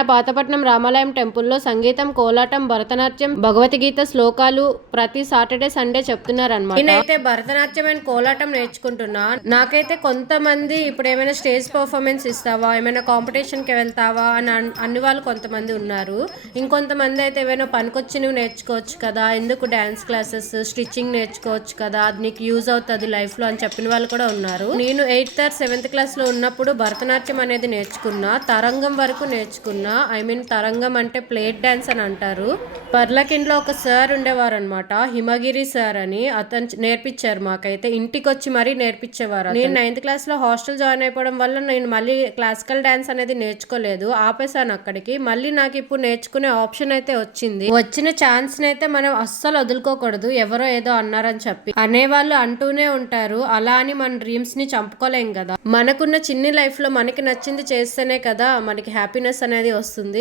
మన పాతపట్నం రామాలయం టెంపుల్లో సంగీతం, కోలాటం, భరతనాట్యం, భగవద్గీత శ్లోకాలు ప్రతి సాటర్డే సండే చెప్తున్నారన్నమాట. నేనైతే భరతనాట్యం అండ్ కోలాటం నేర్చుకుంటున్నా. నాకైతే కొంతమంది ఇప్పుడు ఏమైనా స్టేజ్ పర్ఫార్మెన్స్ ఇస్తావా, ఏమైనా కాంపిటీషన్ కి వెళ్తావా అని అన్ని వాళ్ళు కొంతమంది ఉన్నారు. ఇంకొంతమంది అయితే ఏమైనా పనికొచ్చినవి నేర్చుకోవచ్చు కదా, ఎందుకు డాన్స్ క్లాసెస్, స్టిచ్చింగ్ నేర్చుకోవచ్చు కదా, అది నీకు యూజ్ అవుతుంది లైఫ్ లో అని చెప్పిన వాళ్ళు కూడా ఉన్నారు. నేను 8th or 7th క్లాస్ లో ఉన్నప్పుడు భరతనాట్యం అనేది నేర్చుకున్నా, తరంగం వరకు నేర్చుకున్నా. తరంగం అంటే ప్లేట్ డాన్స్ అని అంటారు. పర్లకిండ్లో ఒక సార్ ఉండేవారు అనమాట, హిమగిరి సార్ అని. అతను నేర్పించారు మాకైతే, ఇంటికి వచ్చి మరీ నేర్పించేవారు. నేను 9th క్లాస్ లో హాస్టల్ జాయిన్ అయిపోవడం వల్ల నేను మళ్ళీ క్లాసికల్ డాన్స్ అనేది నేర్చుకోలేదు, ఆపేసాను అక్కడికి. మళ్ళీ నాకు ఇప్పుడు నేర్చుకునే ఆప్షన్ అయితే వచ్చింది. వచ్చిన ఛాన్స్ అయితే మనం అస్సలు వదులుకోకూడదు. ఎవరో ఏదో అన్నారని చెప్పి అనేవాళ్ళు అంటూనే ఉంటారు, అలా అని మన డ్రీమ్స్ ని చంపుకోలేం కదా. మనకున్న చిన్ని లైఫ్ లో మనకి నచ్చింది చేస్తేనే కదా మనకి హ్యాపీనెస్ అనేది వస్తుంది.